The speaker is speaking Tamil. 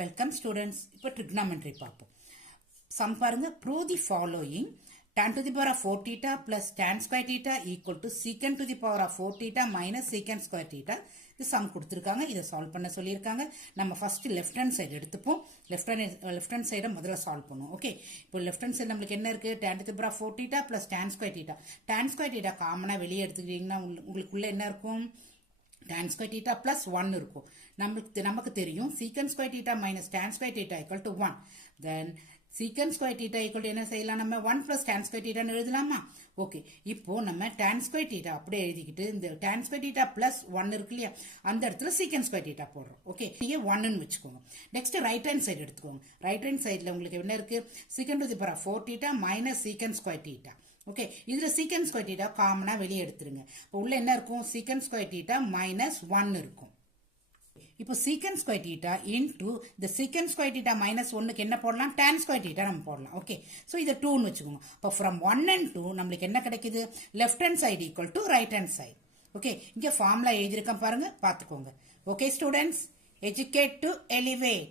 Welcome students. இப்போ ட்ரிக்னாமெட்ரி பார்ப்போம். சம் பாருங்க. Prove the following tan to the power of 4 theta plus tan square theta equal to secant to the power of 4 theta minus secant square theta. இது சம் கொடுத்துருக்காங்க. இதை சால்வ் பண்ண சொல்லியிருக்காங்க. நம்ம ஃபர்ஸ்ட் லெஃப்ட் ஹேண்ட் சைடு எடுத்துப்போம். லெஃப்ட் ஹேண்ட் சைடை முதல்ல சால்வ் பண்ணுவோம். ஓகே, இப்போ லெஃப்ட் ஹேண்ட் சைடு நம்மளுக்கு என்ன இருக்கு? tan to the power of 4 theta plus tan square theta. tan square theta காமனா வெளியே எடுத்துக்கிட்டீங்கன்னா உங்களுக்குள்ள என்ன இருக்கும்? tan square theta plus 1 இருக்கும். நமக்கு தெரியும் secant square theta minus tan square theta equal to 1. Then secant square theta equal to என்ன செய்யலாம்? நம்ம 1 plus tan square theta எழுதலாமா? ஓகே, இப்போ நம்ம tan square theta அப்படியே எழுதிக்கிட்டு இந்த tan square theta plus 1 இருக்கு இல்லையா, அந்த இடத்துல secant square theta போடுறோம். ஓகே, இங்கே 1ன்னு வச்சுக்கோங்க. நெக்ஸ்ட் ரைட் ஹேண்ட் சைடு எடுத்துக்கோங்க. ரைட் ஹேண்ட் சைடில் உங்களுக்கு என்ன இருக்கு? secant to the power of 4 theta minus secant square theta. Okay, இதுல secant square theta காமனா வெளியே எடுத்துருங்க. இப்போ உள்ள என்ன இருக்கும்? secant square theta minus 1 இருக்கும். இப்போ secant square theta into the secant square theta minus 1க்கு என்ன போடலாம்? tan square theta நம்ம போடலாம். ஓகே, ஸோ இதை 2ன்னு வச்சுக்கோங்க. இப்போ from 1 and 2 நம்மளுக்கு என்ன கிடைக்குது? Left hand side equal to right hand side. Okay, இங்கே ஃபார்முலா எழுதியிருக்கேன் பாருங்க, பார்த்துக்கோங்க. Okay students, educate to elevate.